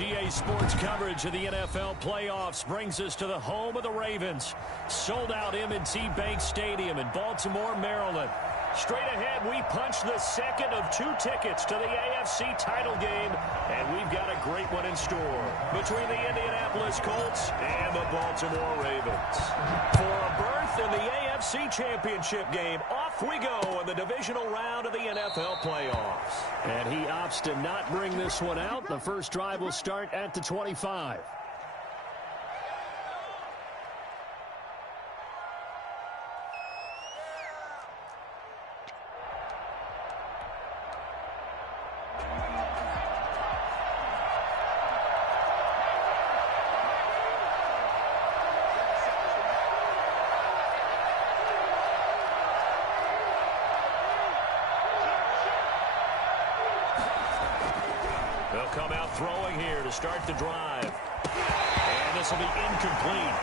EA Sports coverage of the NFL playoffs brings us to the home of the Ravens. Sold out M&T Bank Stadium in Baltimore, Maryland. Straight ahead, we punch the second of 2 tickets to the AFC title game, and we've got a great one in store between the Indianapolis Colts and the Baltimore Ravens. For a berth in the AFC Championship game, off we go in the divisional round of the NFL playoffs. And he opts to not bring this one out. The first drive will start at the 25. They'll come out throwing here to start the drive. And this will be incomplete.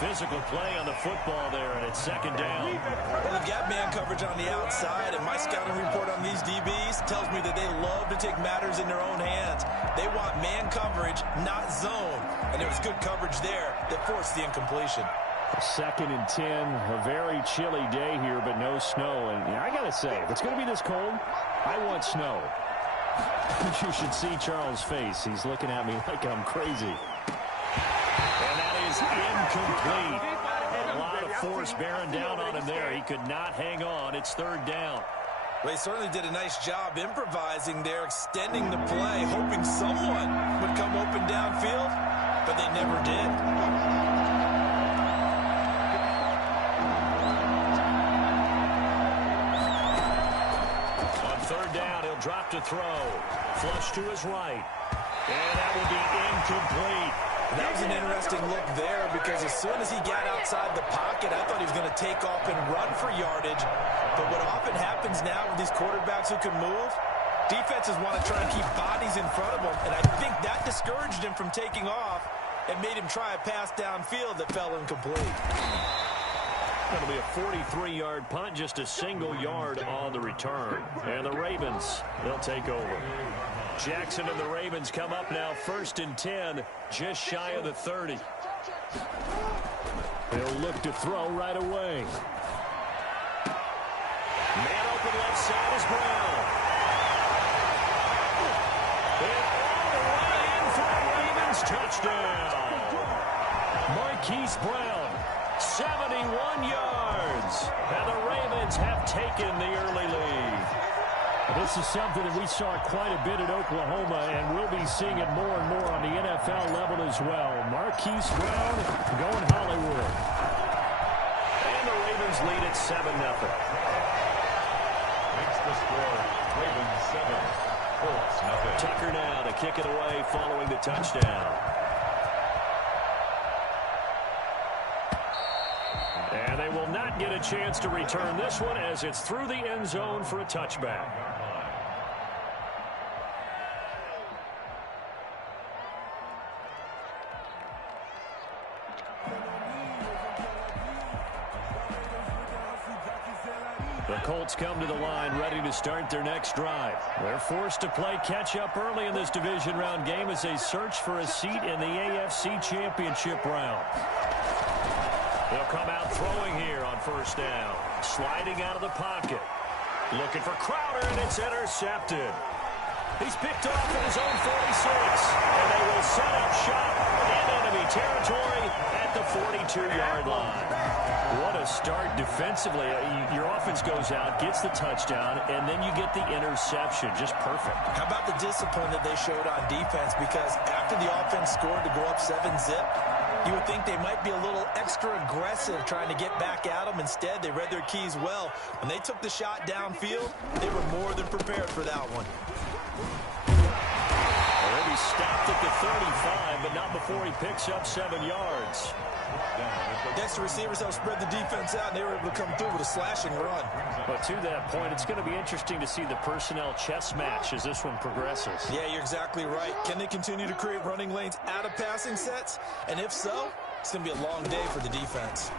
Physical play on the football there, and it's second down. Well, they've got man coverage on the outside, and my scouting report on these DBs tells me that they love to take matters in their own hands. They want man coverage, not zone. And there was good coverage there that forced the incompletion. Second and 10, a very chilly day here, but no snow. And I got to say, if it's going to be this cold, I want snow. You should see Charles' face. He's looking at me like I'm crazy. And that is incomplete. A lot of force bearing down on him there. He could not hang on. It's third down. Well, he certainly did a nice job improvising there, extending the play, hoping someone would come open downfield, but they never did. Drop to throw. Flush to his right. And that will be incomplete. That was an interesting look there because as soon as he got outside the pocket, I thought he was going to take off and run for yardage. But what often happens now with these quarterbacks who can move, defenses want to try and keep bodies in front of them. And I think that discouraged him from taking off and made him try a pass downfield that fell incomplete. It'll be a 43-yard punt, just a single yard on the return. And the Ravens, they'll take over. Jackson and the Ravens come up now, first and 10, just shy of the 30. They'll look to throw right away. Man open left side is Brown. And all the way in for the Ravens touchdown. Marquise Brown. 71 yards, and the Ravens have taken the early lead. This is something that we saw quite a bit at Oklahoma, and we'll be seeing it more and more on the NFL level as well. Marquise Brown going Hollywood. And the Ravens lead at 7-0. Makes the score Ravens 7, Colts 0. Tucker now to kick it away following the touchdown. And they will not get a chance to return this one as it's through the end zone for a touchback. The Colts come to the line ready to start their next drive. They're forced to play catch-up early in this division round game as they search for a seat in the AFC Championship round. They'll come out throwing here on first down. Sliding out of the pocket. Looking for Crowder, and it's intercepted. He's picked off at his own 46. And they will set up shop in enemy territory at the 42-yard line. What a start defensively. Your offense goes out, gets the touchdown, and then you get the interception. Just perfect. How about the discipline that they showed on defense? Because after the offense scored to go up 7-zip, you would think they might be a little extra aggressive trying to get back at them. Instead, they read their keys well. When they took the shot downfield, they were more than prepared for that one. Already stopped at the 35, but not before he picks up 7 yards. Next, the receivers have spread the defense out, and they were able to come through with a slashing run. But to that point, it's going to be interesting to see the personnel chess match as this one progresses. Yeah, you're exactly right. Can they continue to create running lanes out of passing sets? And if so, it's going to be a long day for the defense.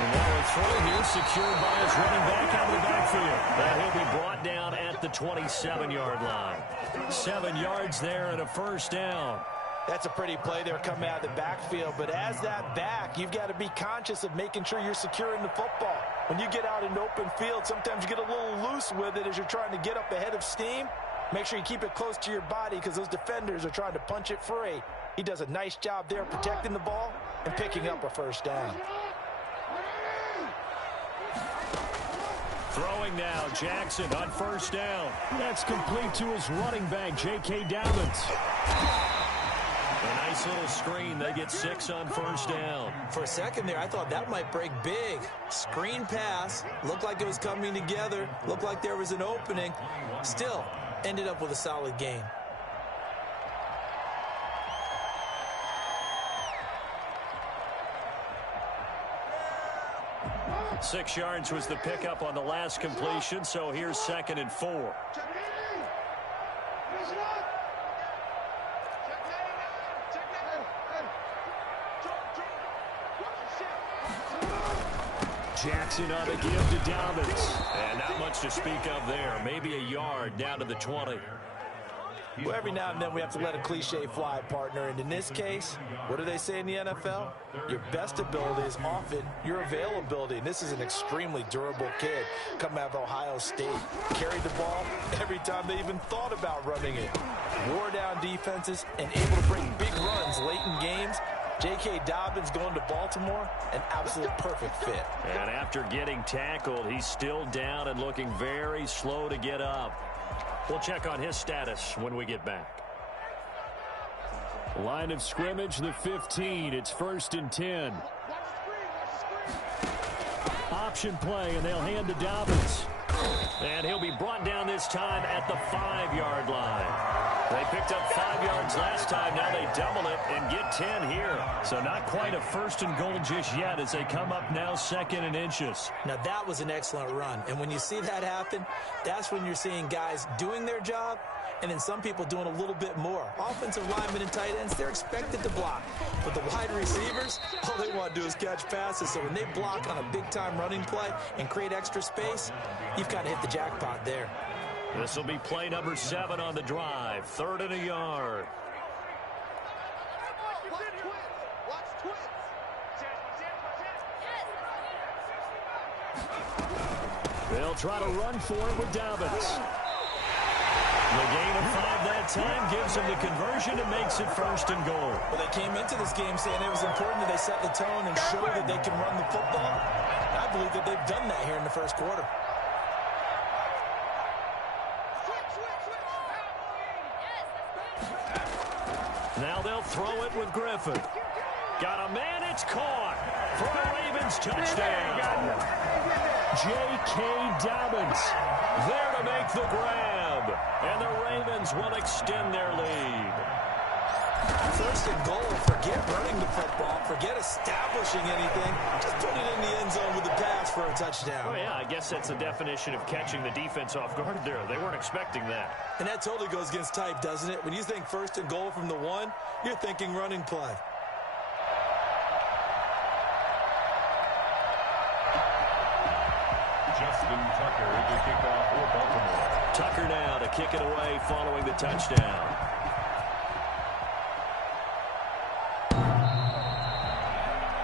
And now will throw here, secured by his running back out of the backfield. And he'll be brought down at the 27-yard line. 7 yards there and a first down. That's a pretty play there coming out of the backfield, but as that back, you've got to be conscious of making sure you're securing the football. When you get out in open field, sometimes you get a little loose with it as you're trying to get up ahead of steam. Make sure you keep it close to your body because those defenders are trying to punch it free. He does a nice job there protecting the ball and picking up a first down. Throwing now, Jackson on first down. That's complete to his running back, J.K. Dobbins. A nice little screen. They get 6 on first down. For a second there, I thought that might break big. Screen pass. Looked like it was coming together. Looked like there was an opening. Still, ended up with a solid gain. Six yards was the pickup on the last completion, so here's 2nd and 4. Jackson on the give to Dobbins. And not much to speak of there. Maybe a yard down to the 20. Well, every now and then we have to let a cliche fly, partner. And in this case, what do they say in the NFL? Your best ability is often your availability. And this is an extremely durable kid coming out of Ohio State. Carried the ball every time they even thought about running it. Wore down defenses and able to bring big runs late in games. J.K. Dobbins going to Baltimore, an absolute perfect fit. And after getting tackled, he's still down and looking very slow to get up. We'll check on his status when we get back. Line of scrimmage, the 15. It's 1st and 10. Option play, and they'll hand to Dobbins. And he'll be brought down this time at the 5-yard line. They picked up 5 yards last time. Now they double it and get 10 here. So not quite a 1st and goal just yet as they come up now 2nd and inches. Now that was an excellent run. And when you see that happen, that's when you're seeing guys doing their job and then some people doing a little bit more. Offensive linemen and tight ends, they're expected to block. But the wide receivers, all they want to do is catch passes. So when they block on a big-time running play and create extra space, you've kind of hit the jackpot there. This will be play number 7 on the drive. 3rd and a yard. They'll try to run for it with Dobbins. The gain of 5 that time gives them the conversion and makes it 1st and goal. Well, they came into this game saying it was important that they set the tone and show that they can run the football. I believe that they've done that here in the 1st quarter. Now they'll throw it with Griffin. Got a man, it's caught for a Ravens touchdown. J.K. Dobbins there to make the grab. And the Ravens will extend their lead. 1st and goal, forget running the football, forget establishing anything. Just put it in the end zone with the pass for a touchdown. Oh, yeah, I guess that's the definition of catching the defense off guard there. They weren't expecting that. And that totally goes against type, doesn't it? When you think 1st and goal from the 1, you're thinking running play. Justin Tucker to kick off for Baltimore. Tucker now to kick it away following the touchdown.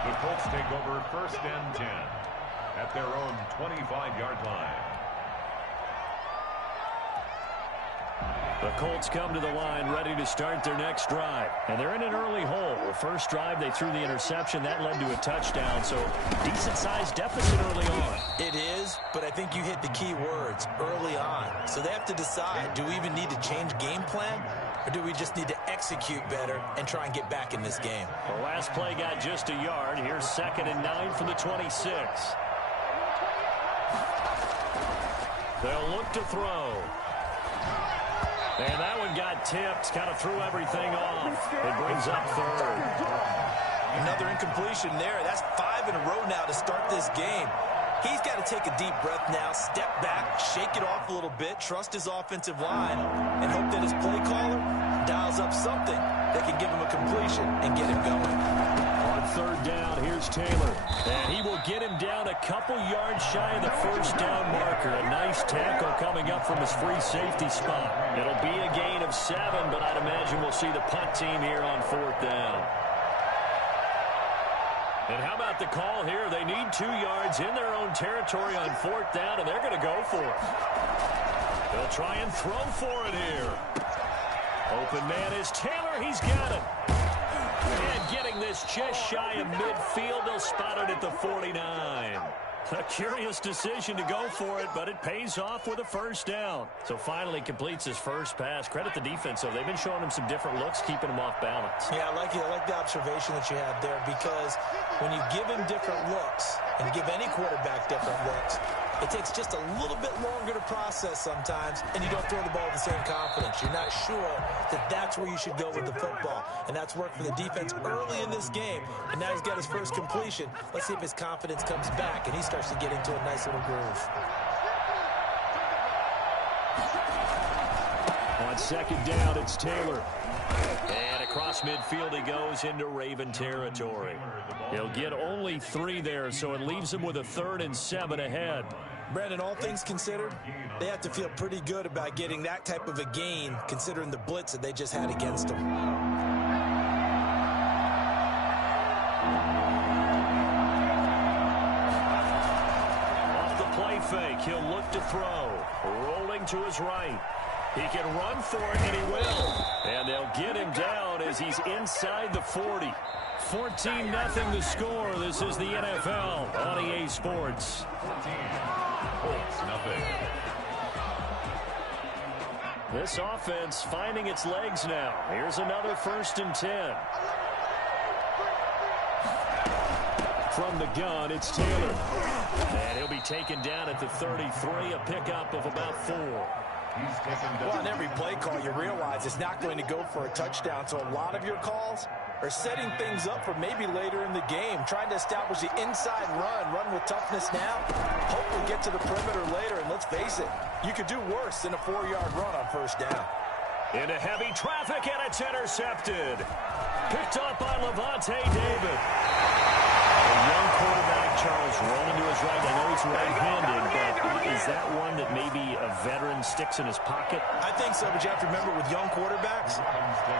The Colts take over 1st and 10 at their own 25-yard line. The Colts come to the line ready to start their next drive. And they're in an early hole. The first drive, they threw the interception. That led to a touchdown. So decent-sized deficit early on. It is, but I think you hit the key words, early on. So they have to decide, do we even need to change game plan? Or do we just need to execute better and try and get back in this game? The last play got just a yard. Here's 2nd and 9 from the 26. They'll look to throw. And that one got tipped, kind of threw everything off. It brings up 3rd. Another incompletion there. That's 5 in a row now to start this game. He's got to take a deep breath now, step back, shake it off a little bit, trust his offensive line, and hope that his play caller dials up something that can give him a completion and get him going. On on third down. Here's Taylor. And he will get him down a couple yards shy of the first down marker. A nice tackle coming up from his free safety spot. It'll be a gain of 7, but I'd imagine we'll see the punt team here on fourth down. And how about the call here? They need 2 yards in their own territory on fourth down, and they're going to go for it. They'll try and throw for it here. Open man is Taylor. He's got it. And getting this just shy of midfield, they'll spot it at the 49. A curious decision to go for it, but it pays off with a first down. So finally completes his first pass. Credit the defense, though. They've been showing him some different looks, keeping him off balance. Yeah, I like the observation that you had there, because when you give him different looks, and you give any quarterback different looks, it takes just a little bit longer to process sometimes, and you don't throw the ball with the same confidence. You're not sure that that's where you should go with the football, and that's worked for the defense early in this game, and now he's got his first completion. Let's see if his confidence comes back, and he starts to get into a nice little groove. On second down, it's Taylor. And across midfield he goes into Raven territory. He'll get only 3 there, so it leaves him with a 3rd and 7 ahead. Brandon, all things considered, they have to feel pretty good about getting that type of a gain, considering the blitz that they just had against them. Off the play fake, he'll look to throw. Rolling to his right. He can run for it, and he will. And they'll get him down as he's inside the 40. 14-0 the score. This is the NFL on EA Sports. 14-0. This offense finding its legs now. Here's another 1st and 10. From the gun, it's Taylor. And he'll be taken down at the 33, a pickup of about 4. Well, on every play call, you realize it's not going to go for a touchdown, so a lot of your calls are setting things up for maybe later in the game, trying to establish the inside run with toughness now, hopefully get to the perimeter later, and let's face it, you could do worse than a 4-yard run on first down. Into heavy traffic, and it's intercepted. Picked up by Levante David. A young quarterback, Charles, rolling to his right. I know he's right-handed, but is that one that maybe a veteran sticks in his pocket? I think so, but you have to remember with young quarterbacks,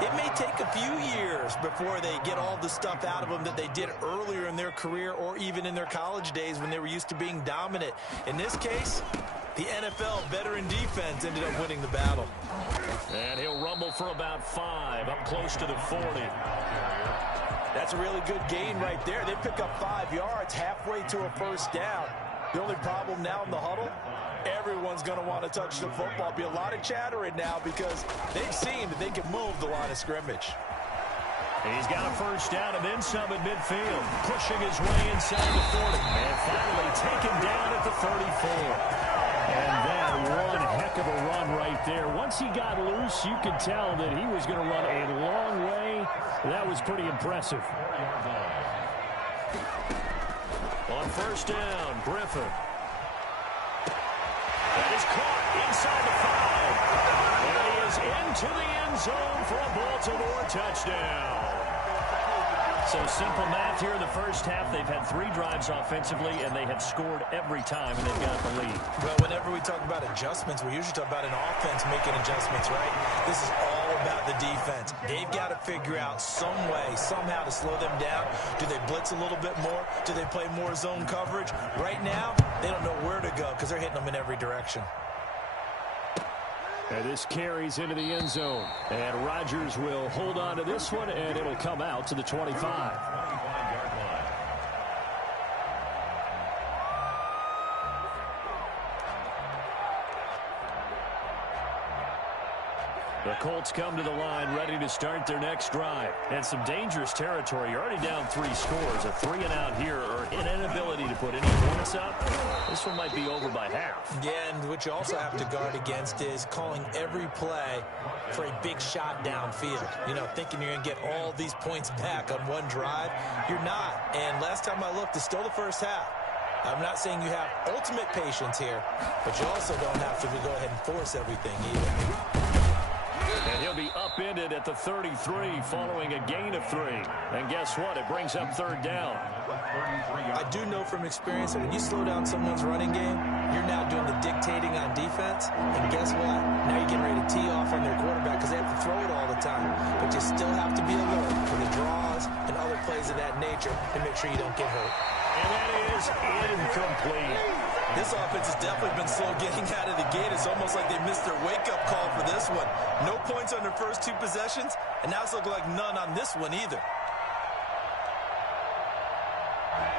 it may take a few years before they get all the stuff out of them that they did earlier in their career or even in their college days when they were used to being dominant. In this case, the NFL veteran defense ended up winning the battle. And he'll rumble for about 5, up close to the 40. That's a really good gain right there. They pick up 5 yards halfway to a first down. The only problem now in the huddle, everyone's going to want to touch the football. Be a lot of chattering now because they've seen that they can move the line of scrimmage. He's got a first down and then some at midfield, pushing his way inside the 40. And finally taken down at the 34. And that one heck of a run right there. Once he got loose, you could tell that he was going to run a long way. That was pretty impressive. On first down, Griffin. That is caught inside the 5. And he is into the end zone for a Baltimore touchdown. So simple math here in the first half. They've had 3 drives offensively, and they have scored every time, and they've got the lead. Well, whenever we talk about adjustments, we usually talk about an offense making adjustments, right? This is all about the defense. They've got to figure out some way, somehow to slow them down. Do they blitz a little bit more? Do they play more zone coverage? Right now, they don't know where to go because they're hitting them in every direction. And this carries into the end zone. And Rodgers will hold on to this one, and it'll come out to the 25. The Colts come to the line ready to start their next drive. And some dangerous territory. You're already down 3 scores. A 3-and-out here or an inability to put any points up. This one might be over by half. Yeah, and what you also have to guard against is calling every play for a big shot downfield. You know, thinking you're going to get all these points back on one drive. You're not. And last time I looked, it's still the first half. I'm not saying you have ultimate patience here, but you also don't have to go ahead and force everything either. And he'll be upended at the 33 following a gain of 3. And guess what? It brings up third down. I do know from experience that when you slow down someone's running game, you're now doing the dictating on defense. And guess what? Now you're getting ready to tee off on their quarterback because they have to throw it all the time. But you still have to be alert for the draws and other plays of that nature to make sure you don't get hurt. And that is incomplete. This offense has definitely been slow getting out of the gate. It's almost like they missed their wake-up call for this one. No points on their first 2 possessions, and now it's looking like none on this one either.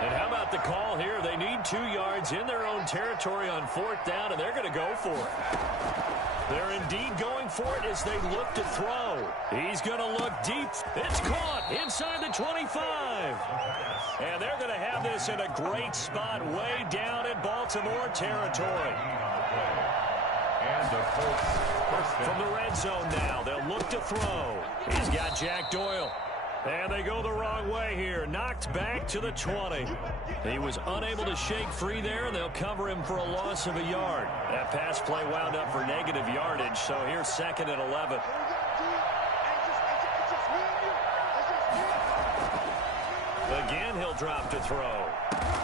And how about the call here? They need 2 yards in their own territory on 4th down, and they're going to go for it. They're indeed going for it as they look to throw. He's going to look deep. It's caught inside the 25. And they're going to have this in a great spot way down in Baltimore territory. And the Colts from the red zone now. They'll look to throw. He's got Jack Doyle. And they go the wrong way here. Knocked back to the 20. He was unable to shake free there, and they'll cover him for a loss of a yard. That pass play wound up for negative yardage, so here's 2nd and 11. Again, he'll drop to throw.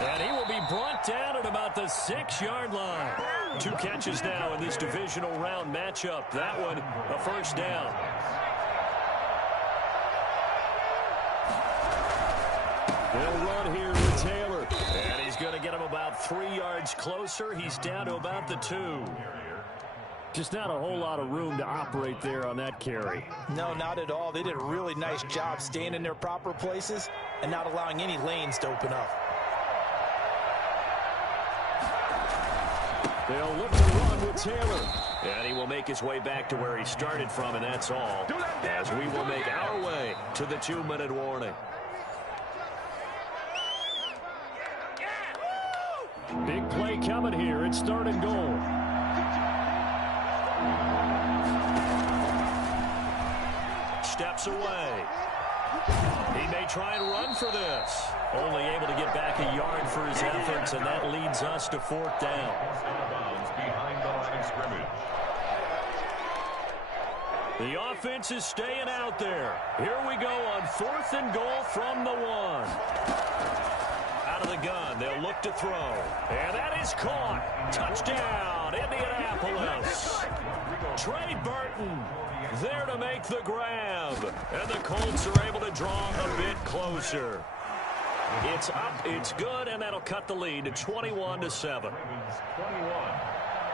And he will be brought down at about the 6-yard line. 2 catches now in this divisional round matchup. That one, a first down. They'll run here with Taylor. And he's going to get him about 3 yards closer. He's down to about the 2. Just not a whole lot of room to operate there on that carry. No, not at all. They did a really nice job staying in their proper places and not allowing any lanes to open up. They'll look to run with Taylor. And he will make his way back to where he started from, and that's all. As we will make our way to the 2-minute warning. Big play coming here. It's 3rd and goal. Steps away. He may try and run for this. Only able to get back a yard for his efforts, and that leads us to 4th down. Behind the line of scrimmage. The offense is staying out there. Here we go on 4th and goal from the 1. Out of the gun, they'll look to throw. And that is caught. Touchdown, Indianapolis. Trey Burton there to make the grab. And the Colts are able to draw a bit closer. It's up, it's good, and that'll cut the lead to 21-7. 21,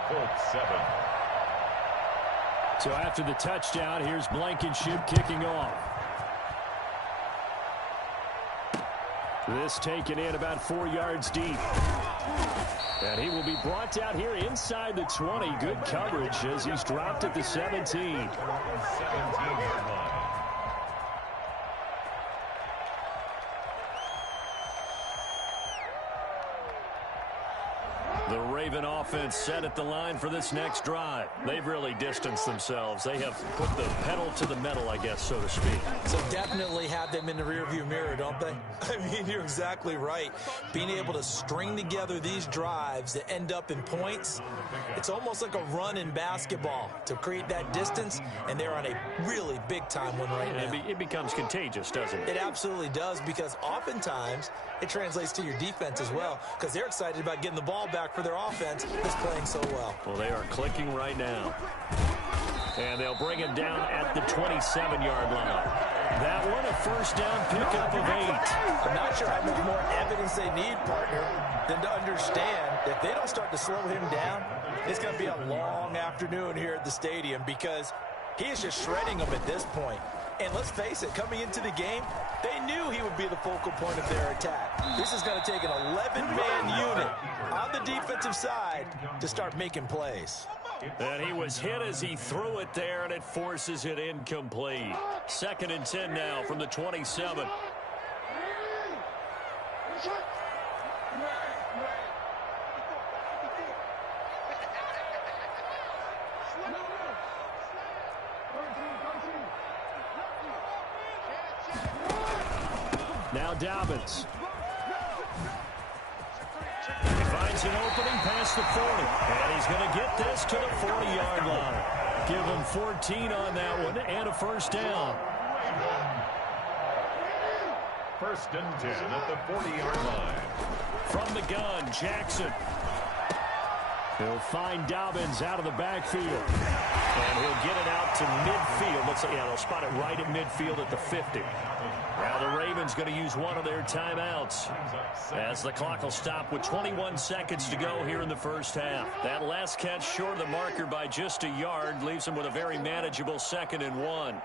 Colts 7. So after the touchdown, here's Blankenship kicking off. This taken in about 4 yards deep. And he will be brought down here inside the 20. Good coverage as he's dropped at the 17. 17-yard line. The Raven offense set at the line for this next drive. They've really distanced themselves. They have put the pedal to the metal, I guess, so to speak. So definitely have them in the rearview mirror, don't they? I mean, you're exactly right. Being able to string together these drives that end up in points, it's almost like a run in basketball to create that distance, and they're on a really big-time one right now. It becomes contagious, doesn't it? It absolutely does, because oftentimes it translates to your defense as well, because they're excited about getting the ball back for their offense that's playing so well. Well, they are clicking right now. And they'll bring him down at the 27-yard line. That one, a first down pickup of 8. I'm not sure how much more evidence they need, partner, than to understand that if they don't start to slow him down, it's going to be a long afternoon here at the stadium, because he is just shredding them at this point. And let's face it, coming into the game, they knew he would be the focal point of their attack. This is going to take an 11-man unit on the defensive side to start making plays. And he was hit as he threw it there, and it forces it incomplete. 2nd and 10 now from the 27. Now Dobbins. He finds finds an opening past the 40. And he's going to get this to the 40-yard line. Give him 14 on that one and a first down. First and 10 at the 40-yard line. From the gun, Jackson. He'll find Dobbins out of the backfield. And he'll get it out to midfield. Looks like, yeah, they'll spot it right at midfield at the 50. Now the Ravens going to use one of their timeouts as the clock will stop with 21 seconds to go here in the first half. That last catch short of the marker by just a yard leaves him with a very manageable 2nd and 1.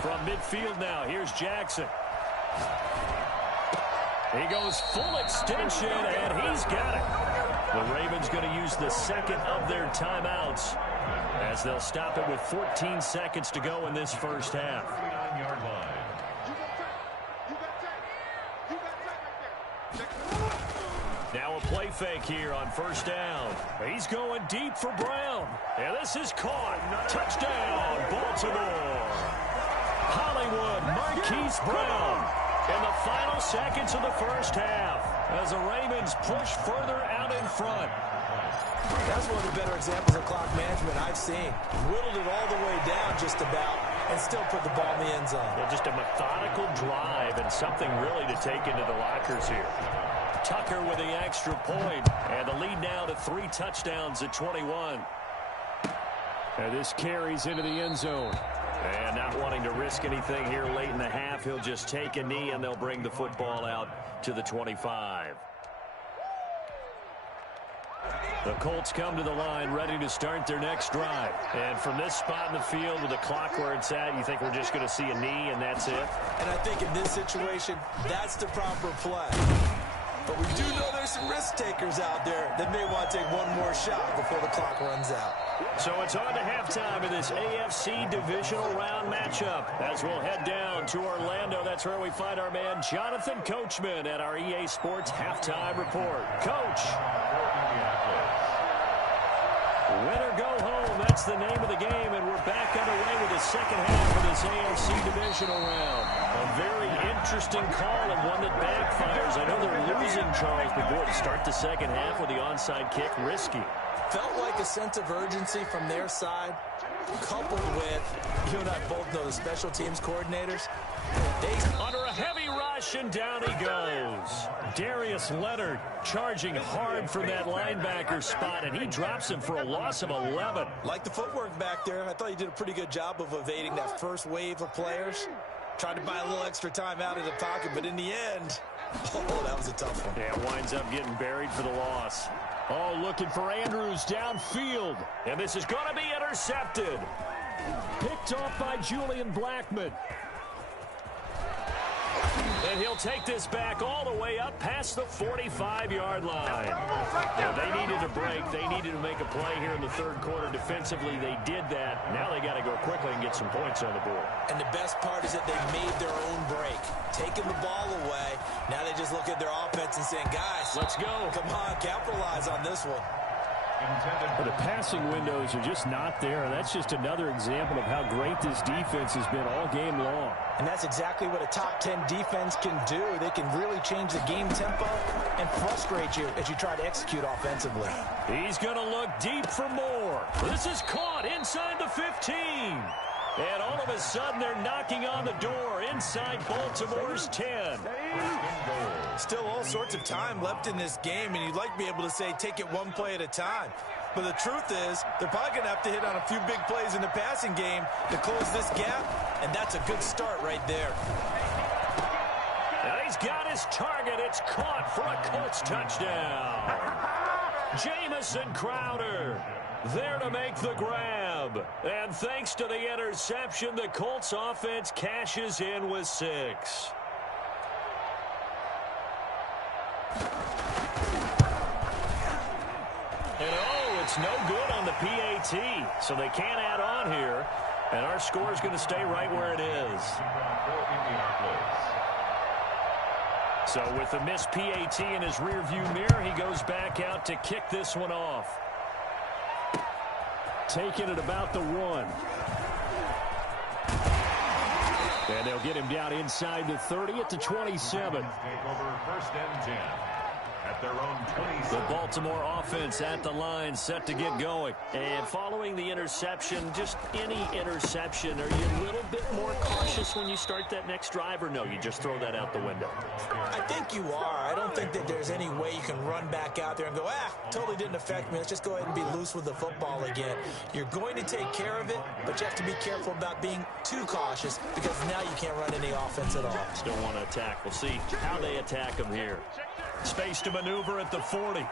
From midfield now, here's Jackson. He goes full extension, and he's got it. The Ravens going to use the second of their timeouts as they'll stop it with 14 seconds to go in this first half. 39-yard line. Now a play fake here on first down. He's going deep for Brown. And this is caught. Touchdown, Baltimore. Hollywood Marquise Brown in the final seconds of the first half as the Ravens push further out in front. That's one of the better examples of clock management I've seen. Whittled it all the way down just about and still put the ball in the end zone. Yeah, just a methodical drive and something really to take into the lockers here. Tucker with the extra point, and the lead now to 3 touchdowns at 21. And this carries into the end zone. And not wanting to risk anything here late in the half, he'll just take a knee, and they'll bring the football out to the 25. The Colts come to the line ready to start their next drive. And from this spot in the field with the clock where it's at, you think we're just going to see a knee and that's it? And I think in this situation, that's the proper play. But we do know there's some risk takers out there that may want to take one more shot before the clock runs out. So it's on to halftime in this AFC Divisional round matchup. As we'll head down to Orlando, that's where we find our man Jonathan Coachman at our EA Sports Halftime Report. Coach. Win or go home, that's the name of the game, and we're back underway with the second half of this AFC Divisional round. A very interesting call and one that backfires. I know they're losing, Charles, but boy, to start the second half with the onside kick, risky. Felt like a sense of urgency from their side, coupled with, you and I both know the special teams coordinators. Under a heavy rush, and down he goes. Darius Leonard charging hard from that linebacker spot, and he drops him for a loss of 11. Like the footwork back there, I thought he did a pretty good job of evading that first wave of players. Tried to buy a little extra time out of the pocket, but in the end, oh, that was a tough one. Yeah, winds up getting buried for the loss. Oh, looking for Andrews downfield, and this is going to be intercepted. Picked off by Julian Blackmon. And he'll take this back all the way up past the 45-yard line. Now, they needed a break. They needed to make a play here in the third quarter. Defensively, they did that. Now they got to go quickly and get some points on the board. And the best part is that they made their own break. Taking the ball away. Now they just look at their offense and saying, guys, let's go. Come on, capitalize on this one. But the passing windows are just not there, and that's just another example of how great this defense has been all game long. And that's exactly what a top 10 defense can do. They can really change the game tempo and frustrate you as you try to execute offensively. He's going to look deep for more. This is caught inside the 15. And all of a sudden, they're knocking on the door inside Baltimore's 10. Still all sorts of time left in this game, and you'd like to be able to say take it one play at a time. But the truth is, they're probably going to have to hit on a few big plays in the passing game to close this gap, and that's a good start right there. And he's got his target. It's caught for a Colts touchdown. Jamison Crowder there to make the grab. And thanks to the interception, the Colts offense cashes in with 6. And oh, it's no good on the PAT, so they can't add on here. And our score is going to stay right where it is. So with the missed PAT in his rearview mirror, he goes back out to kick this one off. Taking it about the 1. And they'll get him down inside the 30 at the 27. Take over first and 10 at their own 27. The Baltimore offense at the line, set to get going. And following the interception, just any interception, are you a little bit more cautious when you start that next drive, or no, you just throw that out the window? I think you are. I don't think that there's any way you can run back out there and go, totally didn't affect me. Let's just go ahead and be loose with the football again. You're going to take care of it, but you have to be careful about being too cautious because now you can't run any offense at all. Still want to attack. We'll see how they attack him here. Space to maneuver at the 40. And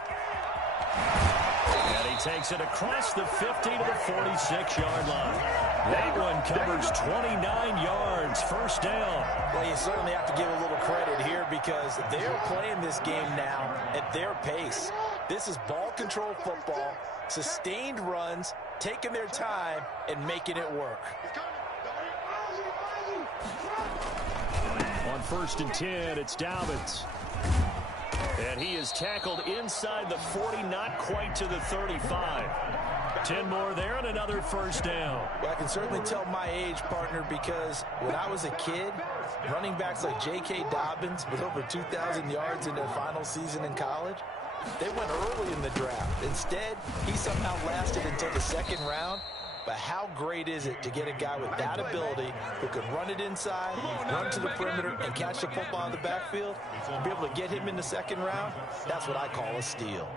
he takes it across the 50 to the 46-yard line. That one covers 29 yards, first down. Well, you certainly have to give a little credit here because they're playing this game now at their pace. This is ball control football, sustained runs, taking their time, and making it work. On first and 10, it's Dobbins. And he is tackled inside the 40, not quite to the 35. 10 more there and another first down. Well, I can certainly tell my age, partner, because when I was a kid, running backs like J.K. Dobbins with over 2,000 yards in their final season in college, they went early in the draft. Instead, he somehow lasted until the second round. But how great is it to get a guy with that ability who can run it inside, run to the perimeter, and catch the football in the backfield? To be able to get him in the second round, that's what I call a steal.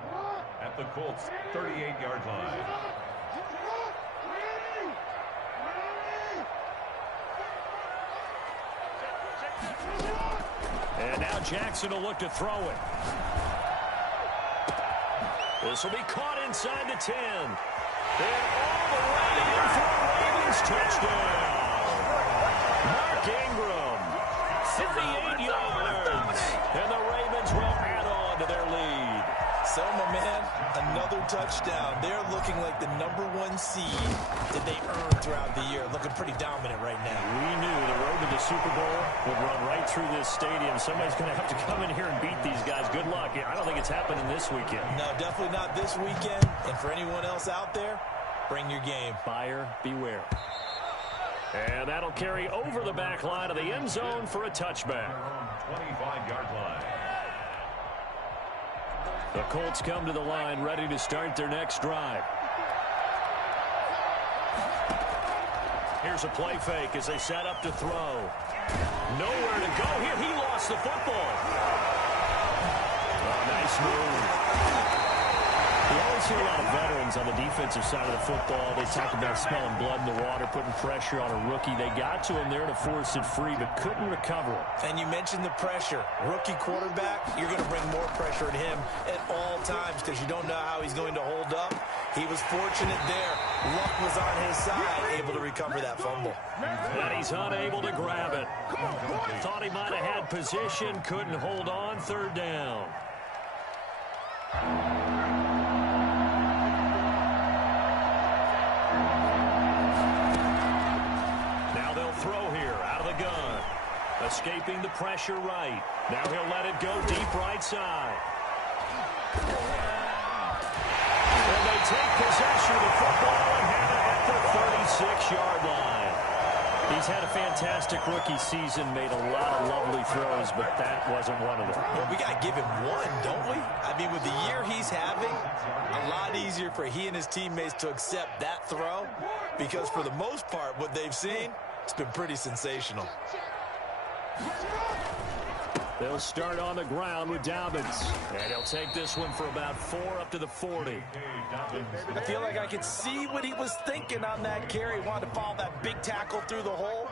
At the Colts' 38-yard line. And now Jackson will look to throw it. This will be caught inside the 10. And all the way in for a Ravens touchdown. Mark Ingram, 58 yards. And the Ravens will add on to their lead. So, my man, another touchdown. They're looking like the #1 seed that they earned throughout the year. Looking pretty dominant right now. We knew the road to the Super Bowl would run right through this stadium. Somebody's going to have to come in here and beat these guys. Good luck. I don't think it's happening this weekend. No, definitely not this weekend. And for anyone else out there, bring your game. Buyer beware. And that'll carry over the back line of the end zone for a touchback. 25-yard line. The Colts come to the line ready to start their next drive. Here's a play fake as they set up to throw. Nowhere to go here. He lost the football. Oh, nice move. We always hear a lot of veterans on the defensive side of the football. They talk about smelling blood in the water, putting pressure on a rookie. They got to him there to force it free, but couldn't recover it. And you mentioned the pressure. Rookie quarterback, you're going to bring more pressure at him at all times because you don't know how he's going to hold up. He was fortunate there. Luck was on his side, able to recover that fumble. But he's unable to grab it. Thought he might have had position, couldn't hold on, third down. Now they'll throw here out of the gun. Escaping the pressure right. Now he'll let it go deep right side. And they take possession of the football and have it at the 36-yard line. He's had a fantastic rookie season, made a lot of lovely throws, but that wasn't one of them. Well, we got to give him one, don't we? I mean, with the year he's having, a lot easier for he and his teammates to accept that throw because for the most part, what they've seen, it's been pretty sensational. They'll start on the ground with Dobbins. And he'll take this one for about 4 up to the 40. I feel like I could see what he was thinking on that carry. Wanted to follow that big tackle through the hole.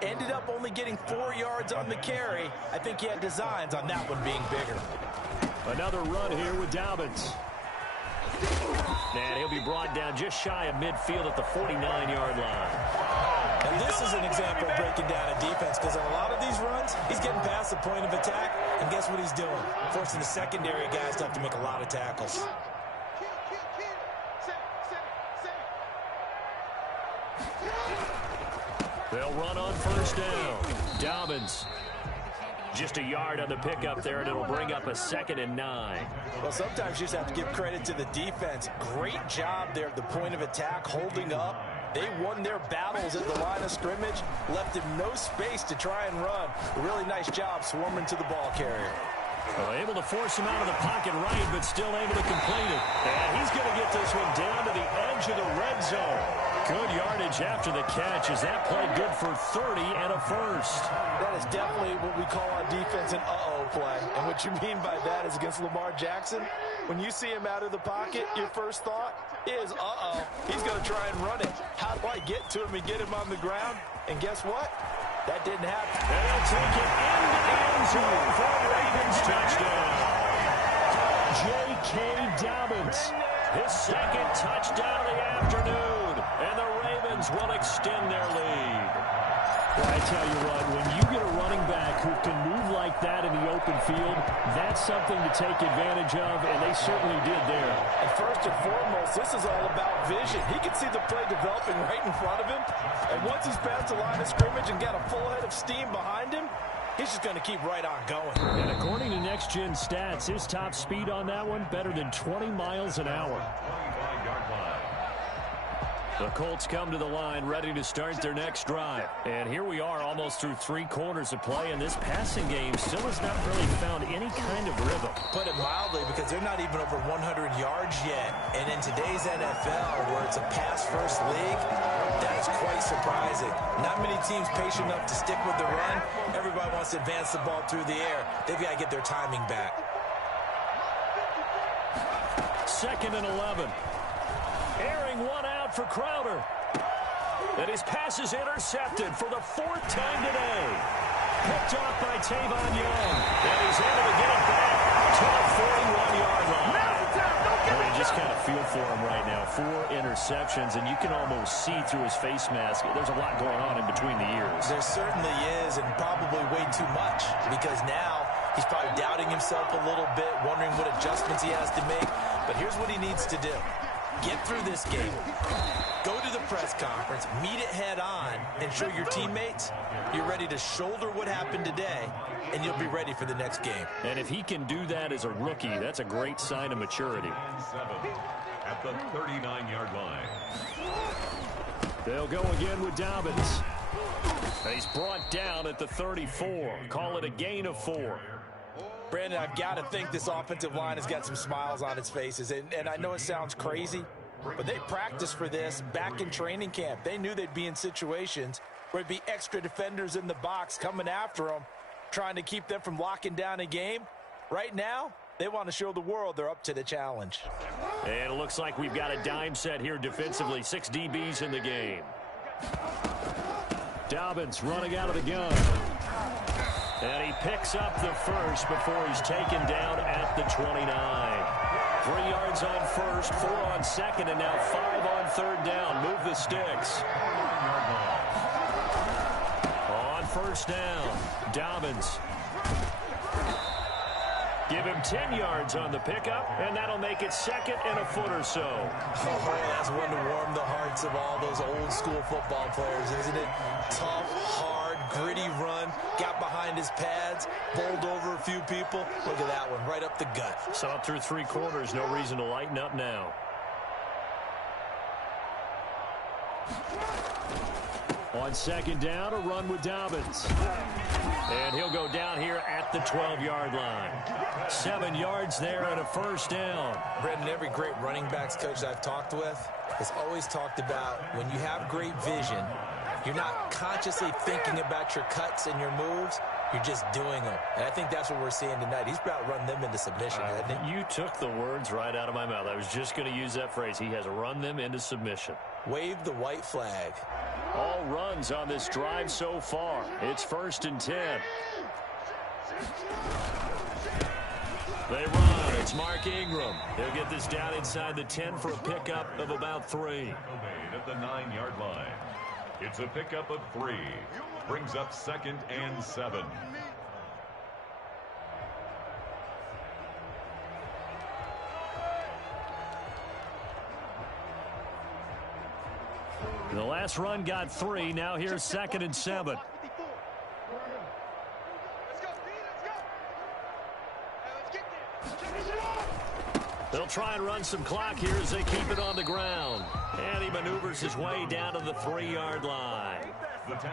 Ended up only getting 4 yards on the carry. I think he had designs on that one being bigger. Another run here with Dobbins. And he'll be brought down just shy of midfield at the 49-yard line. And this is an example of breaking down a defense because on a lot of these runs, he's getting past the point of attack, and guess what he's doing? Forcing the secondary guys to have to make a lot of tackles. They'll run on first down. Dobbins. Just a yard on the pickup there, and it'll bring up a 2nd and 9. Well, sometimes you just have to give credit to the defense. Great job there at the point of attack, holding up, They won their battles at the line of scrimmage, left him no space to try and run. A really nice job swarming to the ball carrier. Able to force him out of the pocket right, but still able to complete it. And he's going to get this one down to the edge of the red zone. Good yardage after the catch. Is that play good for 30 and a first? That is definitely what we call on defense an uh-oh play. And what you mean by that is against Lamar Jackson, when you see him out of the pocket, your first thought is, uh-oh, he's going to try and run it. How do I get to him and get him on the ground? And guess what? That didn't happen. And he'll take it into the end zone for a Ravens touchdown. J.K. Dobbins, his second touchdown of the afternoon. And the Ravens will extend their lead. Well, I tell you what, when you get a running back who can move like that in the open field, that's something to take advantage of, and they certainly did there. And first and foremost, this is all about vision. He can see the play developing right in front of him, and once he's past the line of scrimmage and got a full head of steam behind him, he's just going to keep right on going. And according to Next Gen Stats, his top speed on that one, better than 20 miles an hour. 25-yard line. The Colts come to the line, ready to start their next drive. And here we are, almost through 3 quarters of play, and this passing game still has not really found any kind of rhythm. Put it mildly, because they're not even over 100 yards yet. And in today's NFL, where it's a pass-first league, that is quite surprising. Not many teams patient enough to stick with the run. Everybody wants to advance the ball through the air. They've got to get their timing back. 2nd and 11. Airing one out for Crowder. And his pass is intercepted for the 4th time today. Picked off by Tavon Young. And he's able to get it back to the 41-yard line. I mean, just kind of feel for him right now. 4 interceptions, and you can almost see through his face mask. There's a lot going on in between the ears. There certainly is, and probably way too much, because now he's probably doubting himself a little bit, wondering what adjustments he has to make. But here's what he needs to do. Get through this game, go to the press conference, meet it head on, and show your teammates you're ready to shoulder what happened today, and you'll be ready for the next game. And if he can do that as a rookie, that's a great sign of maturity. 7 at the 39-yard line. They'll go again with Dobbins. He's brought down at the 34. Call it a gain of 4. Brandon, I've got to think this offensive line has got some smiles on its faces. And I know it sounds crazy, but they practiced for this back in training camp. They knew they'd be in situations where there'd be extra defenders in the box coming after them, trying to keep them from locking down a game. Right now, they want to show the world they're up to the challenge. And it looks like we've got a dime set here defensively. 6 DBs in the game. Dobbins running out of the gun. And he picks up the first before he's taken down at the 29. 3 yards on first, 4 on second, and now 5 on third down. Move the sticks. On first down, Dobbins. Give him 10 yards on the pickup, and that'll make it 2nd and a foot or so. Oh, that's one to warm the hearts of all those old school football players, isn't it? Tough, hard, gritty run, got behind his pads, bowled over a few people. Look at that one, right up the gut. Saw it through 3 quarters, no reason to lighten up now. On 2nd down, a run with Dobbins. And he'll go down here at the 12-yard line. 7 yards there and a first down. Brendan, every great running backs coach I've talked with has always talked about when you have great vision, you're not consciously thinking about your cuts and your moves. You're just doing them. And I think that's what we're seeing tonight. He's about run them into submission, hasn't he? You took the words right out of my mouth. I was just going to use that phrase. He has run them into submission. Wave the white flag. All runs on this drive so far. It's 1st and 10. They run. It's Mark Ingram. They'll get this down inside the 10 for a pickup of about 3. At the 9-yard line. It's a pickup of 3. Brings up 2nd and 7. The last run got 3. Now here's 2nd and 7. They'll try and run some clock here as they keep it on the ground. And he maneuvers his way down to the 3-yard line.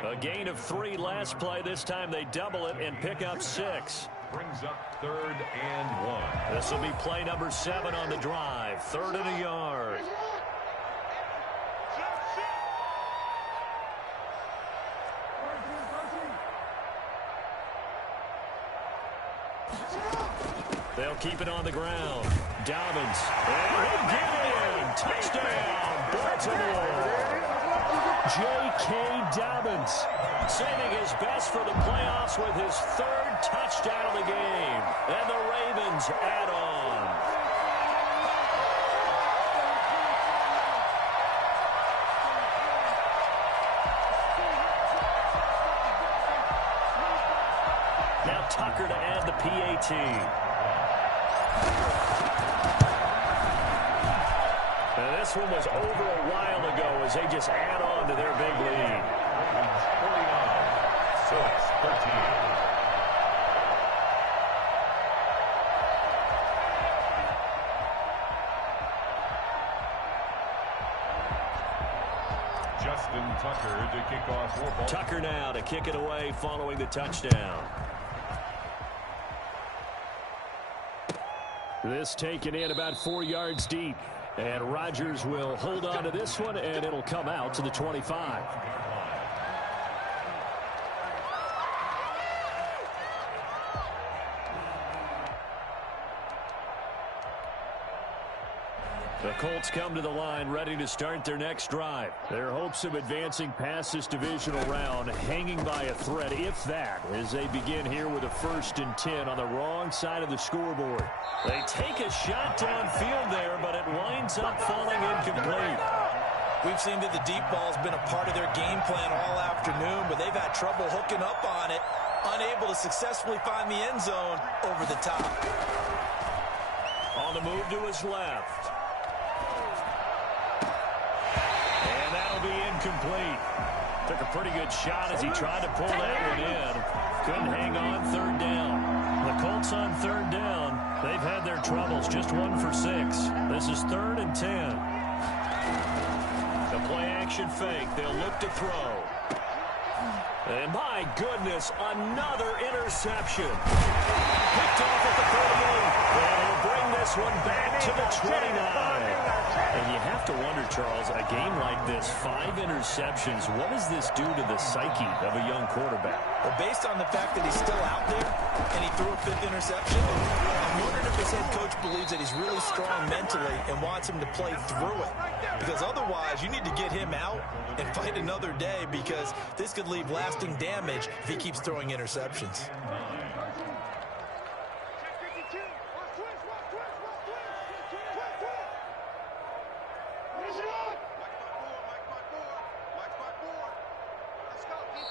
A gain of 3 last play. This time they double it and pick up 6. Brings up 3rd and 1. This will be play number 7 on the drive. 3rd and a yard. They'll keep it on the ground. Dobbins. And he'll get in. Touchdown, Baltimore. J.K. Dobbins saving his best for the playoffs with his 3rd touchdown of the game. And the Ravens add on. Now Tucker to add the PAT. And this one was over a while ago as they just add on to their big lead. 49-6-13. Justin Tucker to kick off football. Tucker now to kick it away following the touchdown. This taken in about 4 yards deep. And Rodgers will hold on to this one, and it'll come out to the 25. The Colts come to the line ready to start their next drive. Their hopes of advancing past this divisional round hanging by a thread, if that, as they begin here with a 1st and 10 on the wrong side of the scoreboard. They take a shot downfield there, but it winds up falling incomplete. We've seen that the deep ball has been a part of their game plan all afternoon, but they've had trouble hooking up on it, unable to successfully find the end zone over the top. On the move to his left. And that'll be incomplete. Took a pretty good shot as he tried to pull that one in. Couldn't hang on 3rd down. The Colts on 3rd down. They've had their troubles. Just 1 for 6. This is 3rd and 10. The play action fake. They'll look to throw. And my goodness, another interception. Picked off at the 38. And he'll bring this one back to the 29. And you have to wonder, Charles, a game like this, 5 interceptions, what does this do to the psyche of a young quarterback? Well, based on the fact that he's still out there and he threw a 5th interception, I'm wondering if his head coach believes that he's really strong mentally and wants him to play through it. Because otherwise, you need to get him out and fight another day, because this could leave lasting damage if he keeps throwing interceptions.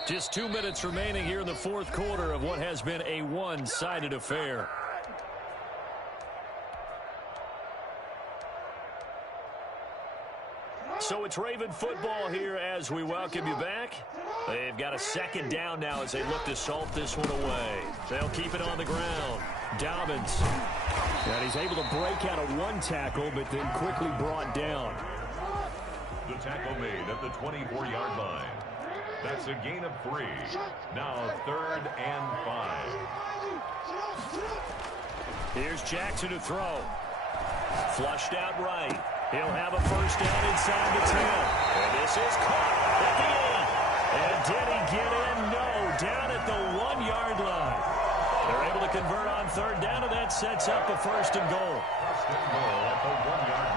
Just 2 minutes remaining here in the 4th quarter of what has been a one-sided affair. So it's Raven football here as we welcome you back. They've got a 2nd down now as they look to salt this one away. They'll keep it on the ground. Dobbins. And he's able to break out of 1 tackle, but then quickly brought down. The tackle made at the 24-yard line. That's a gain of 3. Now 3rd and 5. Here's Jackson to throw. Flushed out right. He'll have a 1st down inside the 10. And this is caught at the 8. And did he get in? No. Down at the 1-yard line. They're able to convert on 3rd down, and that sets up a 1st and goal. 1st and goal at the 1-yard line.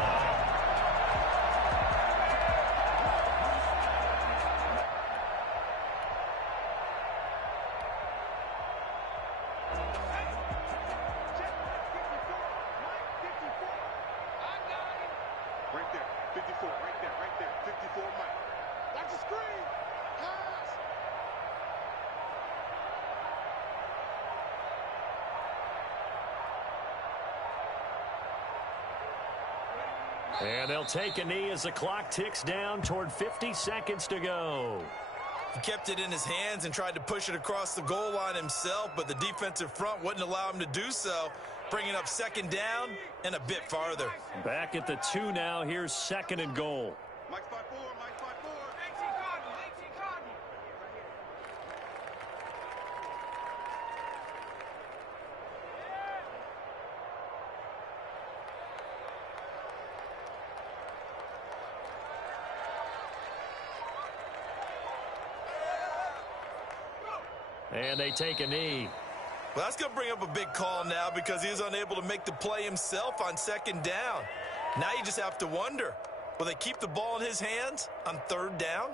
And they'll take a knee as the clock ticks down toward 50 seconds to go. He kept it in his hands and tried to push it across the goal line himself, but the defensive front wouldn't allow him to do so. bringing up second down and a bit farther. Back at the 2 now. Here's 2nd and goal. Mike 5-4, Mike 5-4. And they take a knee. Well, that's going to bring up a big call now because he was unable to make the play himself on 2nd down. Now you just have to wonder, will they keep the ball in his hands on 3rd down?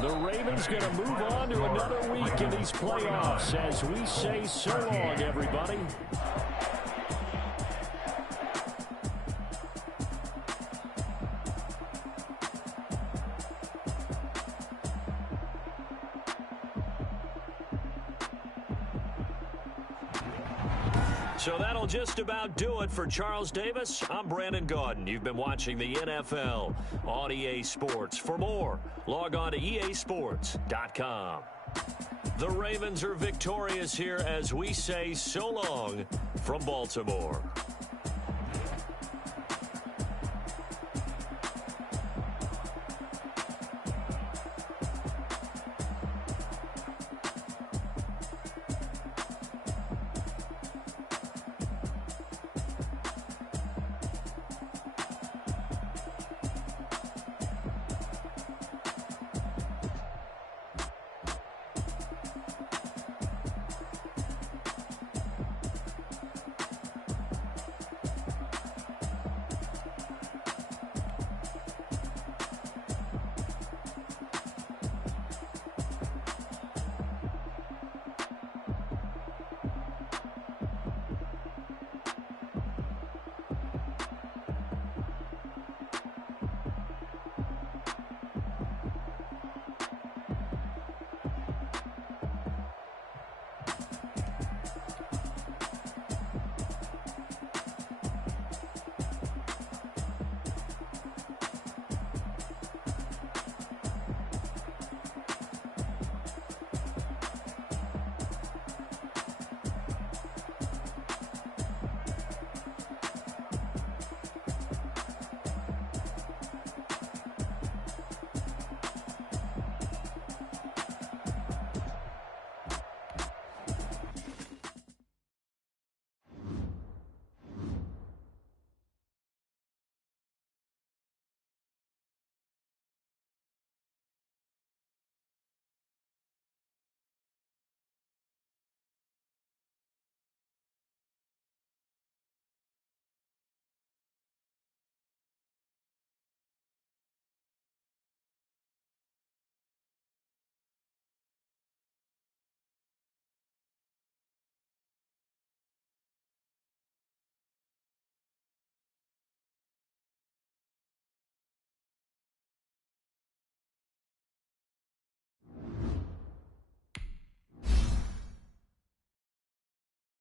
The Ravens going to move on to another week in these playoffs as we say so long, everybody. So that'll just about do it for Charles Davis. I'm Brandon Gaudin. You've been watching the NFL on EA Sports. For more, log on to easports.com. The Ravens are victorious here as we say so long from Baltimore.